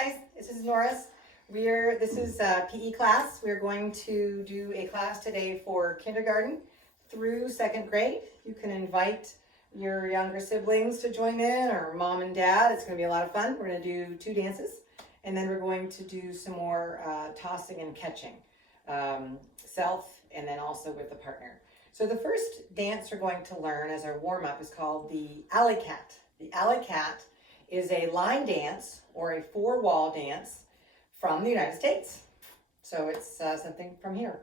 guys, this is Norris. This is PE class. We're going to do a class today for kindergarten through second grade. You can invite your younger siblings to join in, or mom and dad. It's going to be a lot of fun. We're going to do 2 dances, and then we're going to do some more tossing and catching, self and then also with the partner. So the first dance we're going to learn as our warm-up is called the alley cat. The alley cat is a line dance or a 4-wall dance from the United States. So it's something from here.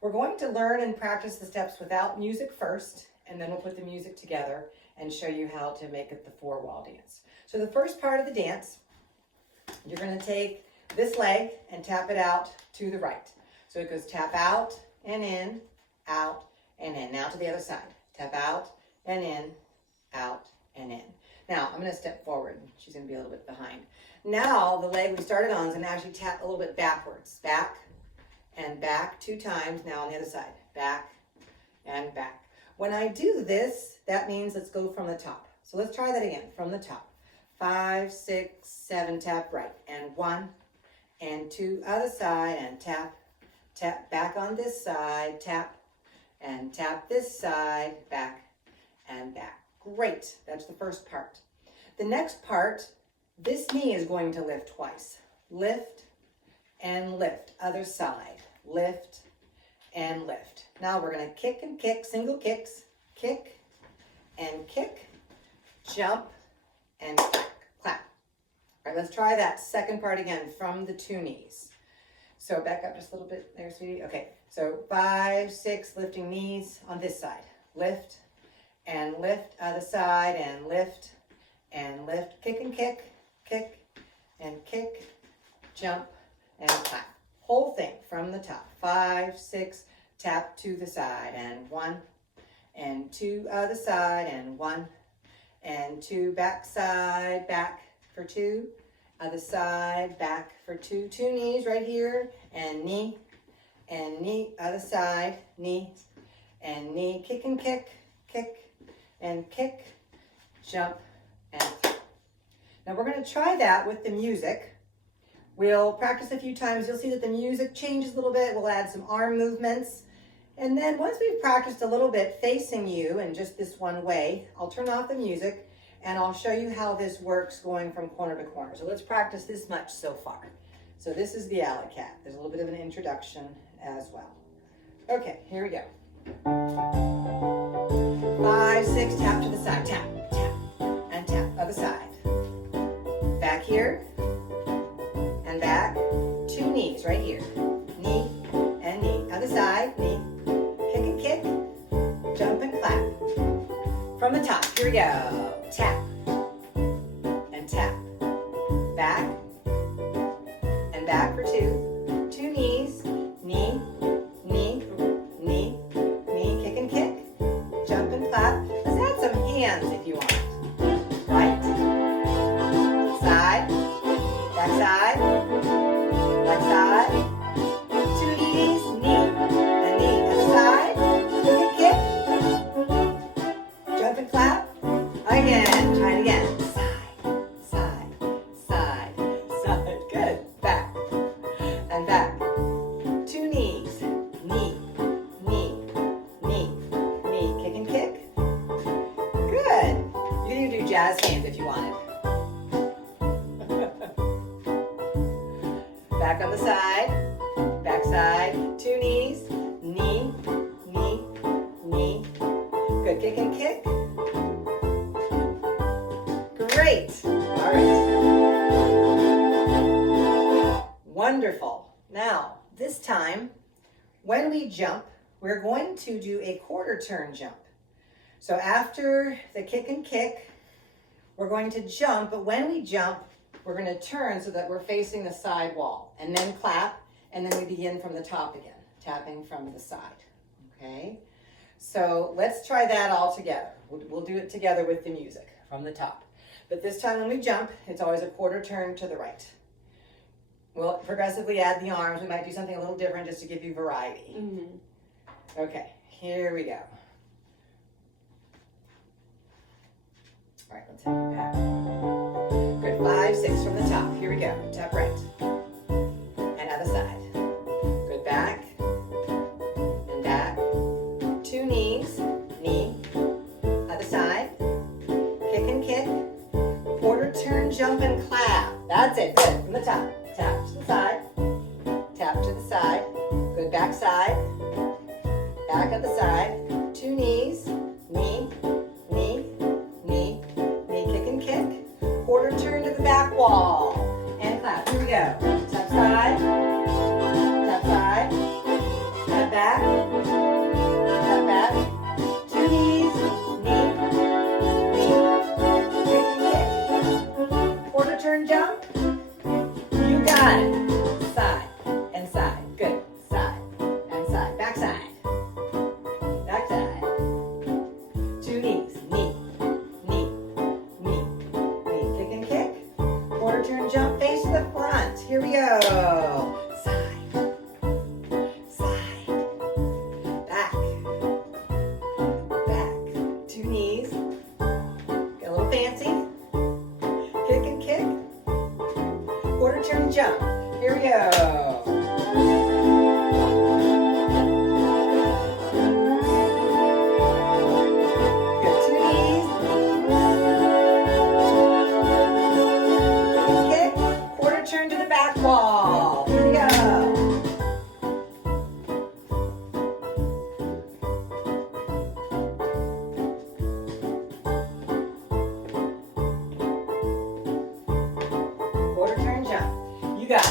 We're going to learn and practice the steps without music first, and then we'll put the music together and show you how to make it the 4-wall dance. So the first part of the dance, you're going to take this leg and tap it out to the right. So it goes tap out and in, out and in. Now to the other side. Tap out and in, out and in. Now, I'm going to step forward. She's going to be a little bit behind. Now, the leg we started on is going to actually tap a little bit backwards. Back and back 2 times. Now on the other side. Back and back. When I do this, that means let's go from the top. So let's try that again from the top. 5, 6, 7, tap right. And 1 and 2, other side, and tap, tap back on this side, tap, and tap this side, back and back. Great, that's the first part. The next part, this knee is going to lift twice. Lift and lift, other side. Lift and lift. Now we're gonna kick and kick, single kicks, kick and kick, jump and clap, clap. All right, let's try that second part again from the 2 knees. So back up just a little bit there, sweetie. Okay, so 5, 6, lifting knees on this side. Lift and lift, other side, and lift, kick and kick, kick and kick, jump and clap. Whole thing from the top. 5, 6, tap to the side, and 1 and 2, other side, and 1 and 2, back side, back for 2, other side, back for 2, 2 knees right here, and knee, other side, knee, and knee, kick and kick, kick, and kick, jump, and clap. Now we're going to try that with the music. We'll practice a few times. You'll see that the music changes a little bit. We'll add some arm movements. And then once we've practiced a little bit facing you in just this one way, I'll turn off the music and I'll show you how this works going from corner to corner. So let's practice this much so far. So this is the alley cat. There's a little bit of an introduction as well. Okay, here we go. 5, 6, tap to the side, tap, tap, and tap, other side. Back here, and back, 2 knees right here. Knee and knee, other side, knee, kick and kick, jump and clap. From the top, here we go. Tap, and tap. Back, and back for 2. 2 knees, knee, knee, knee, knee, kick and kick, jump and clap. Let's add some hands if you want. Right, side, back side, back side, 2 knees, knee, and knee, other side, kick and kick, jump and clap. Again, try it again. Side, side, side, side. Good. Back and back. 2 knees, knee, knee, knee, knee, kick and kick. Good. You can do jazz hands if you wanted. Back on the side, back side, 2 knees, knee, knee, knee. Good, kick and kick. Great. All right. Wonderful. Now, this time, when we jump, we're going to do a quarter turn jump. So after the kick and kick, we're going to jump, but when we jump, we're going to turn so that we're facing the side wall, and then clap, and then we begin from the top again, tapping from the side. Okay? So let's try that all together. We'll do it together with the music from the top. But this time when we jump, it's always a quarter turn to the right. We'll progressively add the arms. We might do something a little different just to give you variety. Mm-hmm. Okay, here we go. All right, let's have you back. Good. 5, 6 from the top. Here we go. Tap right. And other side. Good, back. And back. 2 knees. Knee. Other side. Kick and kick. Quarter turn, jump and clap. That's it. Good. From the top. Tap to the side. Tap to the side. Good, back side. Back at the side. 2 knees. Knee. Knee. Knee. Knee. Kick and kick. Quarter turn to the back wall. And clap. Here we go. Tap side. Tap side. Tap back. Tap back. 2 knees. Knee. Knee. Kick and kick. Quarter turn jump. You got it. Side and side. Good. Side and side. Back side. Back side. 2 knees. Knee. Knee. Knee. Knee. Kick and kick. Quarter turn jump. Face to the front. Here we go. Side. Side. Back. Back. 2 knees. Get a little fancy. Kick and kick. Quarter turn jump. Here we go. Good. 2 knees. Kick. Quarter turn to the back wall. Here we go. Quarter turn jump. You got it.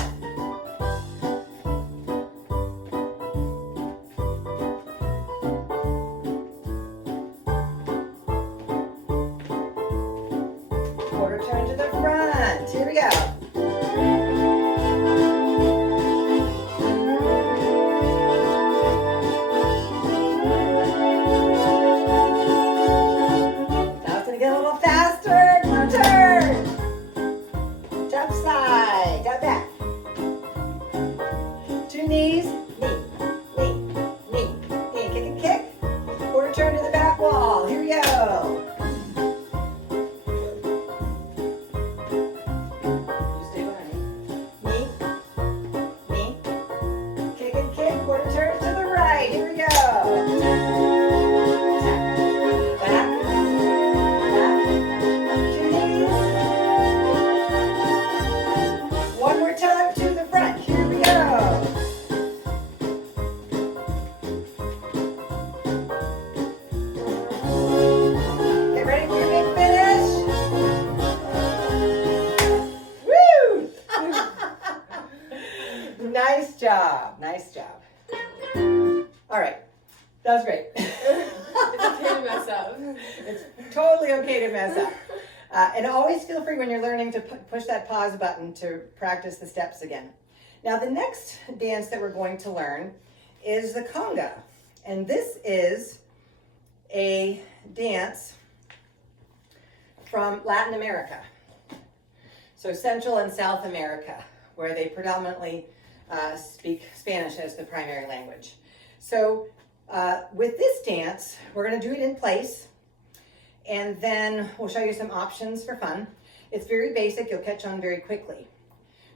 Quarter turn to the front. Here we go. Now it's going to get a little faster. Quarter turn. Tap side. Tap back. 2 knees. Knee. Knee. Knee. Knee. Kick and kick. Quarter turn to the back wall. Here we go. You stay behind me. Knee. Knee. Kick and kick. Quarter turn to the right. Here we go. Tap. Back. Back. 2 knees. One more time to the front. Here we go. Get ready for your big finish. Woo! Nice job. Nice job. All right. That was great. It's okay to mess up. It's totally okay to mess up. And always feel free when you're learning to push that pause button to practice the steps again. Now the next dance that we're going to learn is the conga. And this is a dance from Latin America. So Central and South America, where they predominantly speak Spanish as the primary language. So with this dance, we're going to do it in place. And then we'll show you some options for fun. It's very basic, you'll catch on very quickly.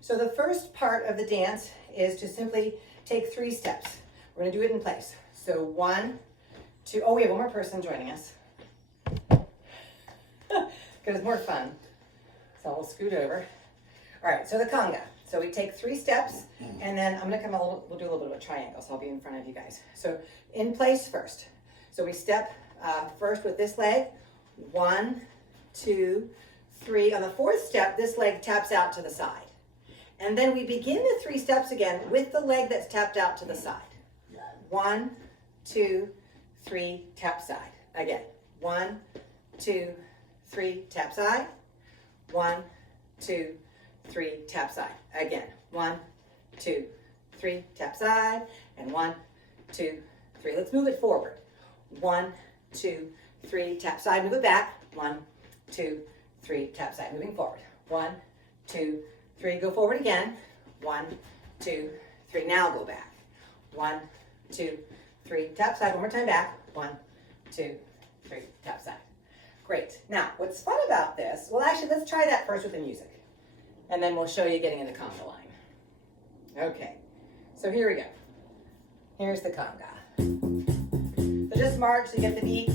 So the first part of the dance is to simply take 3 steps. We're gonna do it in place. So 1, 2, oh, we have one more person joining us. Because it's more fun. So we'll scoot over. All right, so the conga. So we take 3 steps, and then I'm gonna come a little, we'll do a little bit of a triangle, so I'll be in front of you guys. So in place first. So we step first with this leg. 1, 2, 3. On the 4th step, this leg taps out to the side. And then we begin the 3 steps again with the leg that's tapped out to the side. 1, 2, 3, tap side. Again. 1, 2, 3, tap side. 1, 2, 3, tap side. Again. 1, 2, 3, tap side. And 1, 2, 3. Let's move it forward. 1, 2, 3, tap side, move it back. 1, 2, 3, tap side, moving forward. 1, 2, 3, go forward again. 1, 2, 3, now go back. 1, 2, 3, tap side, one more time back. 1, 2, 3, tap side. Great. Now, what's fun about this, well actually let's try that first with the music. and then we'll show you getting in the conga line. Okay, so here we go. Here's the conga. So just march to get the beat.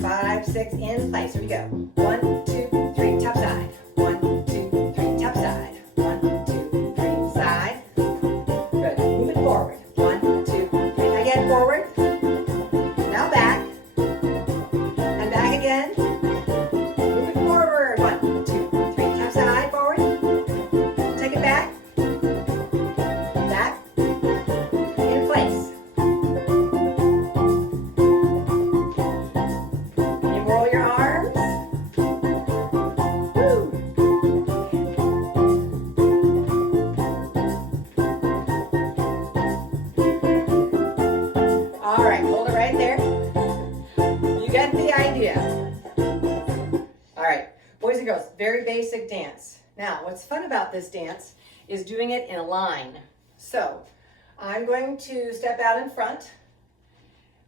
5, 6, in place. Here we go. 1, 2, 3, top side. 1, 2, 3, top side. 1, 2, 3, side. Good. Move it forward. 1, 2, 3. Again, forward. Now back. And back again. Move it forward. 1, 2, 3, top side, forward. Take it back. Back. In place. You roll your arms. Woo. All right, hold it right there. You get the idea. All right, boys and girls, very basic dance. Now, what's fun about this dance is doing it in a line. So, I'm going to step out in front,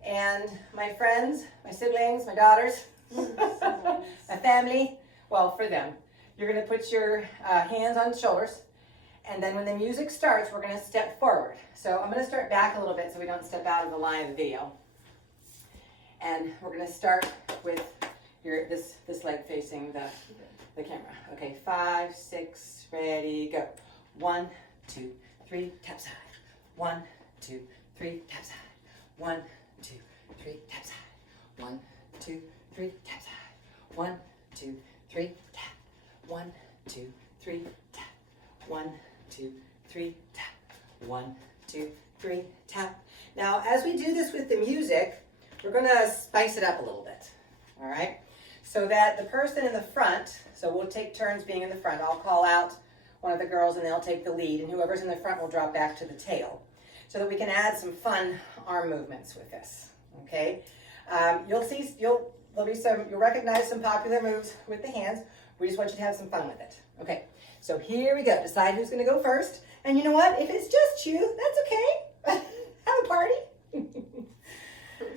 and my friends, my siblings, my daughters, my family, well, for them, you're going to put your hands on the shoulders, and then when the music starts, we're going to step forward. So I'm going to start back a little bit so we don't step out of the line of the video. And we're going to start with this leg facing the camera. Okay, 5, 6, ready, go. 1, 2, 3, tap side. 1, 2, 3, tap side. 1, 2, 3, tap side. 1, 2, 3, tap side. 1, 2, 3, tap. 1, 2, 3, tap. 1, 2, 3, tap. 1, 2, 3, tap. Now, as we do this with the music, we're going to spice it up a little bit. All right? So that the person in the front, so we'll take turns being in the front. I'll call out one of the girls and they'll take the lead, and whoever's in the front will drop back to the tail, so that we can add some fun arm movements with this. Okay? You'll recognize some popular moves with the hands. We just want you to have some fun with it. Okay, so here we go. Decide who's going to go first. And you know what? If it's just you, that's okay. Have a party.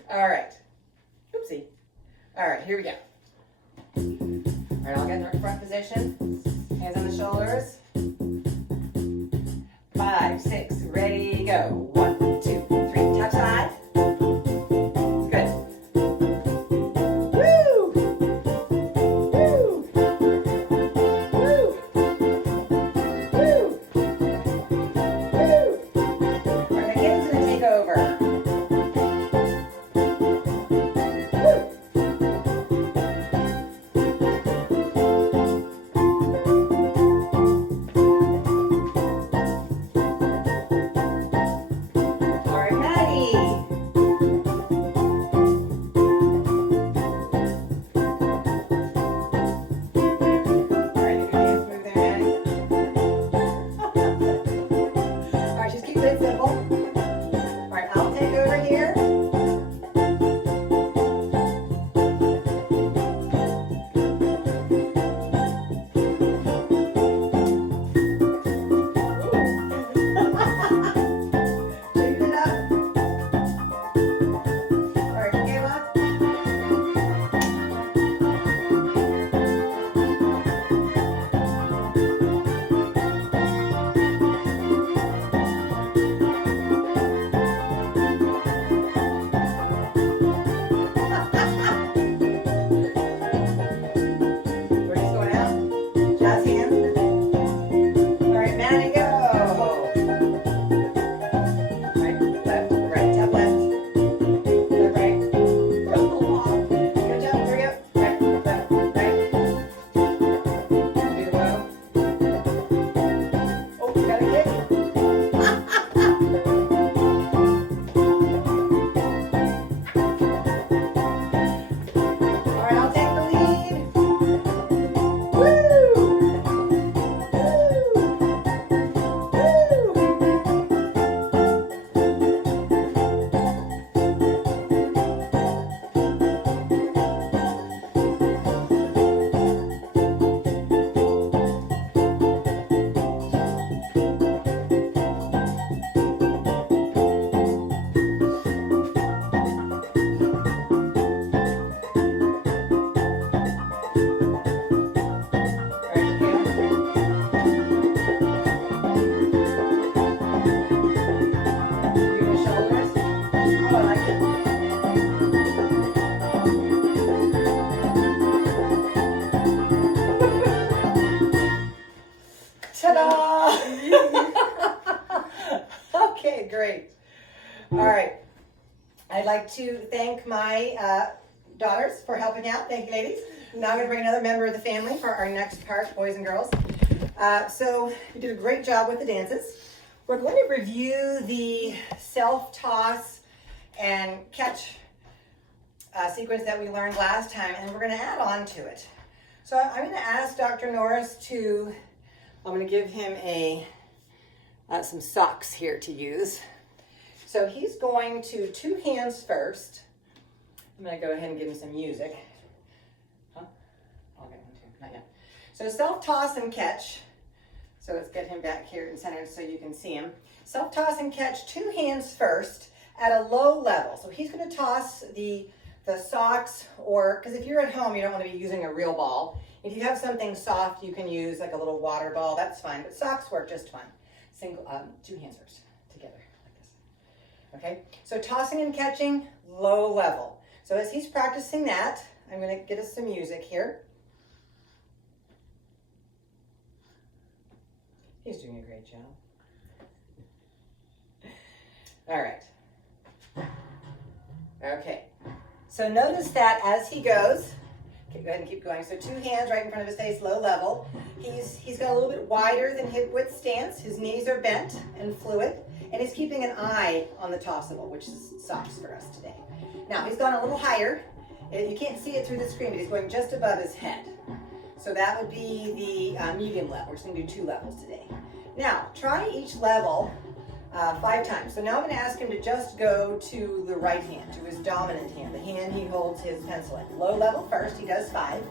All right. Oopsie. All right, here we go. All right, I'll get in the front position. Hands on the shoulders. 5, 6, ready, go. 1, 2, 3, top side. Good. Woo! Woo! Woo! Woo! Woo! All right, the kid's gonna take over. Woo! like to thank my daughters for helping out. Thank you, ladies. Now I'm going to bring another member of the family for our next part, boys and girls. So you did a great job with the dances. We're going to review the self-toss and catch sequence that we learned last time, and we're going to add on to it. So I'm going to ask Dr. Norris I'm going to give him some socks here to use. So he's going to two hands first. I'm going to go ahead and give him some music. Huh? I'll get one too. Not yet. So self-toss and catch. So let's get him back here and centered so you can see him. Self-toss and catch, two hands first at a low level. So he's going to toss the socks, or, because if you're at home, you don't want to be using a real ball. If you have something soft, you can use like a little water ball. That's fine, but socks work just fine. Two hands first, together, like this. Okay, so tossing and catching, low level. So as he's practicing that, I'm going to get us some music here. He's doing a great job. All right. Okay. So notice that as he goes, okay, go ahead and keep going. So two hands right in front of his face, low level. He's got a little bit wider than hip width stance. His knees are bent and fluid, and he's keeping an eye on the tossable, which is socks for us today. Now he's gone a little higher. You can't see it through the screen, but he's going just above his head. So that would be the medium level. We're just going to do 2 levels today. Now try each level 5 times. So now I'm going to ask him to just go to the right hand, to his dominant hand, the hand he holds his pencil in. Low level first, he does 5.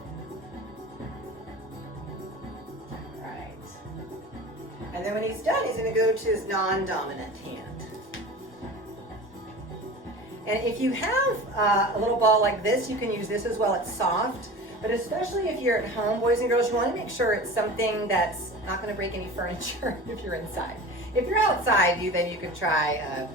Right. And then when he's done, he's going to go to his non-dominant hand. And if you have a little ball like this, you can use this as well. It's soft. But especially if you're at home, boys and girls, you want to make sure it's something that's not going to break any furniture if you're inside. If you're outside, then you could try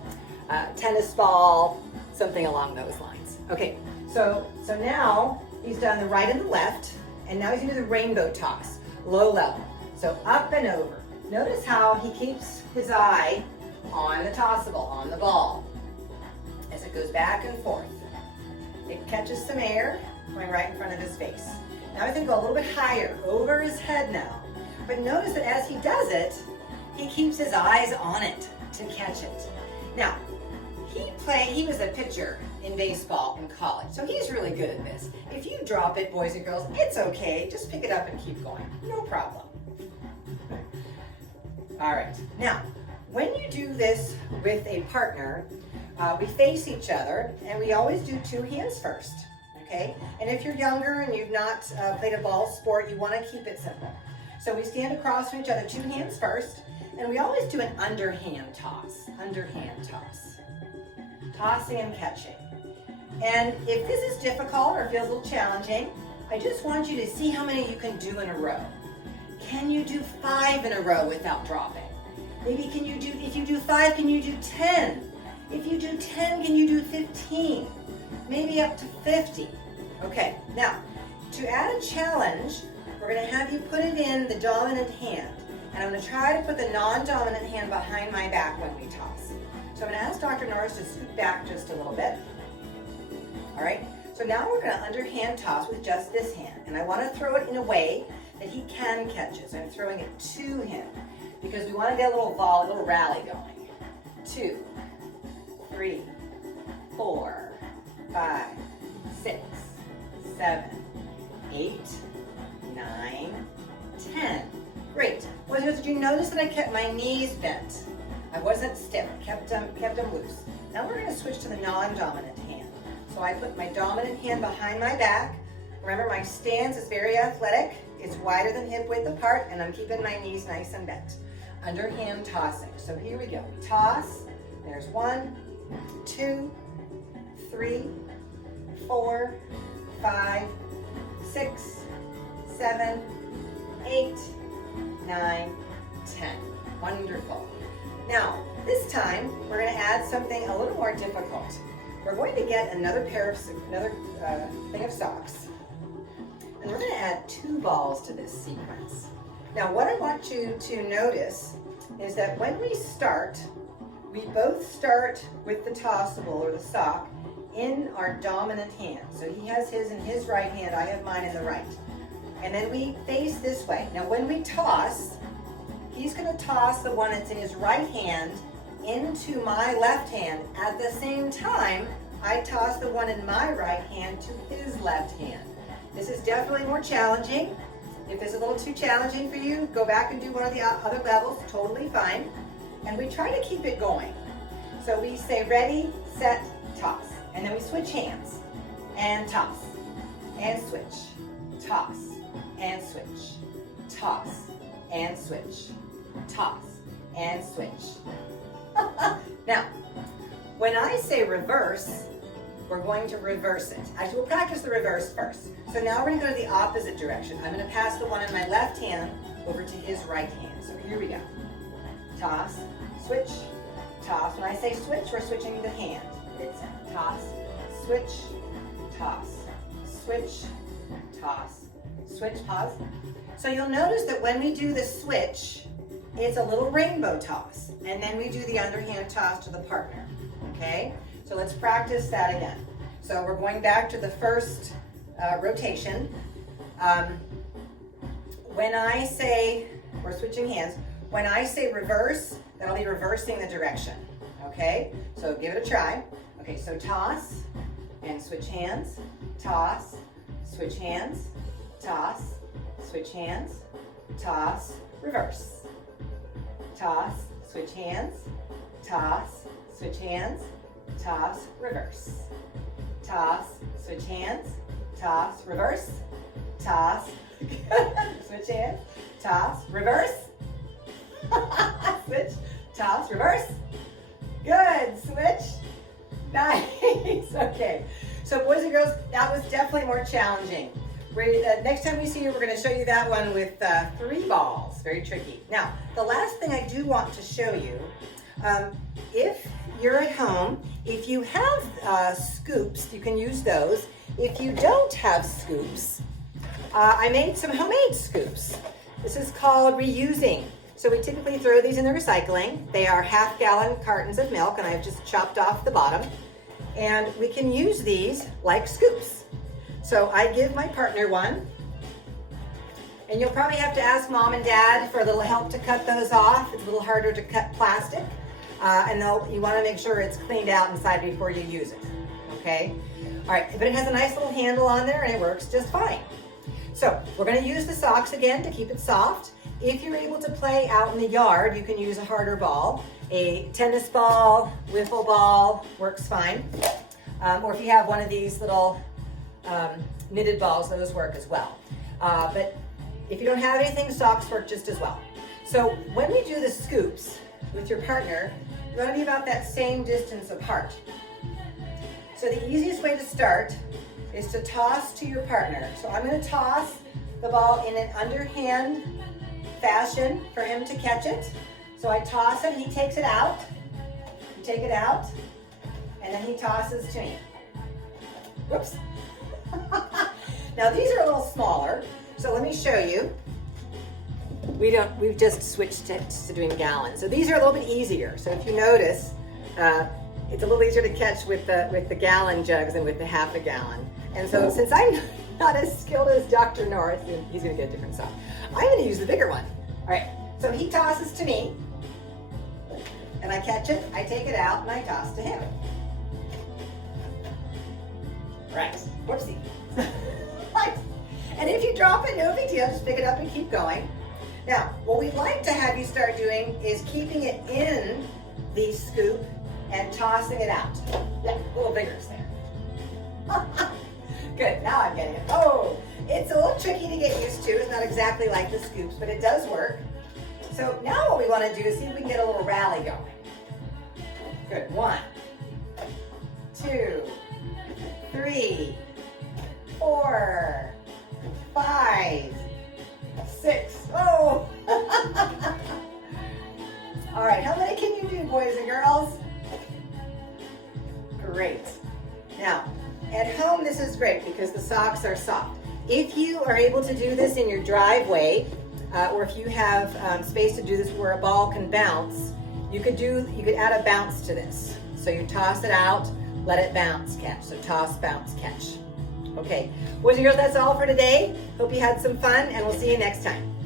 a tennis ball, something along those lines. Okay, so now he's done the right and the left, and now he's going to do the rainbow toss, low level. So up and over. Notice how he keeps his eye on the tossable, on the ball, as it goes back and forth. It catches some air, going right in front of his face. Now he's going to go a little bit higher, over his head now. But notice that as he does it, he keeps his eyes on it to catch it. Now, he was a pitcher in baseball in college, so he's really good at this. If you drop it, boys and girls, it's okay. Just pick it up and keep going. No problem. All right. Now, when you do this with a partner, we face each other, and we always do 2 hands first. Okay? And if you're younger and you've not played a ball sport, you want to keep it simple. So we stand across from each other, 2 hands first, and we always do an underhand toss. Underhand toss. Tossing and catching. And if this is difficult or feels a little challenging, I just want you to see how many you can do in a row. Can you do 5 in a row without dropping? Maybe if you do 5, can you do 10? If you do 10, can you do 15? Maybe up to 50. Okay, now, to add a challenge, we're going to have you put it in the dominant hand. And I'm going to try to put the non-dominant hand behind my back when we toss. So I'm going to ask Dr. Norris to scoot back just a little bit. All right, so now we're going to underhand toss with just this hand. And I want to throw it in a way that he can catch it. So I'm throwing it to him because we want to get a little rally going. 2, 3, 4, 5, 6, 7, 8, 9, 10. Great. Well, did you notice that I kept my knees bent? I wasn't stiff. I kept them loose. Now we're going to switch to the non-dominant hand. So I put my dominant hand behind my back. Remember, my stance is very athletic. It's wider than hip width apart, and I'm keeping my knees nice and bent. Underhand tossing. So here we go. We toss. There's 1, 2, 3, 4, 5, 6, 7, 8, 9, 10. Wonderful. Now, this time, we're going to add something a little more difficult. We're going to get another thing of socks, and we're going to add 2 balls to this sequence. Now, what I want you to notice is that when we start, we both start with the tossable or the sock in our dominant hand. So he has his in his right hand, I have mine in the right. And then we face this way. Now when we toss, he's gonna toss the one that's in his right hand into my left hand. At the same time, I toss the one in my right hand to his left hand. This is definitely more challenging. If it's a little too challenging for you, go back and do one of the other levels, totally fine. And we try to keep it going. So we say ready, set, toss. And then we switch hands and toss and switch, toss and switch, toss and switch, toss and switch. Now, when I say reverse, we're going to reverse it. Actually, we'll practice the reverse first. So now we're gonna go to the opposite direction. I'm gonna pass the one in my left hand over to his right hand. So here we go. Toss, switch, toss. When I say switch, we're switching the hand. It's toss, switch, toss, switch, toss, switch, pause. So you'll notice that when we do the switch, it's a little rainbow toss. And then we do the underhand toss to the partner, okay? So let's practice that again. So we're going back to the first rotation. When I say, we're switching hands, when I say reverse, that'll be reversing the direction, okay? So give it a try. Okay, so toss and switch hands, toss, switch hands, toss, switch hands, toss, reverse. Toss, switch hands, toss, switch hands, toss, reverse. Toss, switch hands, toss, reverse. Toss, switch hands, toss, reverse. Switch, toss, reverse. Good, switch. Nice, okay. So boys and girls, that was definitely more challenging. Next time we see you, we're gonna show you that one with 3 balls, very tricky. Now, the last thing I do want to show you, if you're at home, if you have scoops, you can use those. If you don't have scoops, I made some homemade scoops. This is called reusing. So we typically throw these in the recycling. They are half-gallon cartons of milk, and I've just chopped off the bottom. And we can use these like scoops. So I give my partner one, and you'll probably have to ask mom and dad for a little help to cut those off. It's a little harder to cut plastic, and you want to make sure it's cleaned out inside before you use it, okay? All right, but it has a nice little handle on there, and it works just fine. So we're going to use the socks again to keep it soft. If you're able to play out in the yard, you can use a harder ball. A tennis ball, wiffle ball works fine. Or if you have one of these little knitted balls, those work as well. But if you don't have anything, socks work just as well. So when we do the scoops with your partner, you want to be about that same distance apart. So the easiest way to start is to toss to your partner. So I'm going to toss the ball in an underhand fashion for him to catch it. So I toss it, he takes it out, you take it out, and then he tosses to me. Whoops. Now these are a little smaller, so let me show you. We've just switched to doing gallons. So these are a little bit easier. So if you notice, it's a little easier to catch with the gallon jugs than with the half a gallon. And so since I'm not as skilled as Dr. Norris, he's gonna get a different sock. I'm gonna use the bigger one. All right, so he tosses to me, and I catch it, I take it out, and I toss to him. Right, whoopsie. Right. And if you drop it, no big deal, just pick it up and keep going. Now, what we'd like to have you start doing is keeping it in the scoop and tossing it out. Yeah, a little vigorous there. Good, now I'm getting it. Oh, it's a little tricky to get used to. It's not exactly like the scoops, but it does work. So now what we want to do is see if we can get a little rally going. Good, 1, 2, 3, 4, 5, 6. Oh! All right, how many can you do, boys and girls? Great. Now, at home, this is great because the socks are soft. If you are able to do this in your driveway, or if you have space to do this where a ball can bounce, you could add a bounce to this. So you toss it out, let it bounce, catch. So toss, bounce, catch. Okay, boys and girls, that's all for today. Hope you had some fun, and we'll see you next time.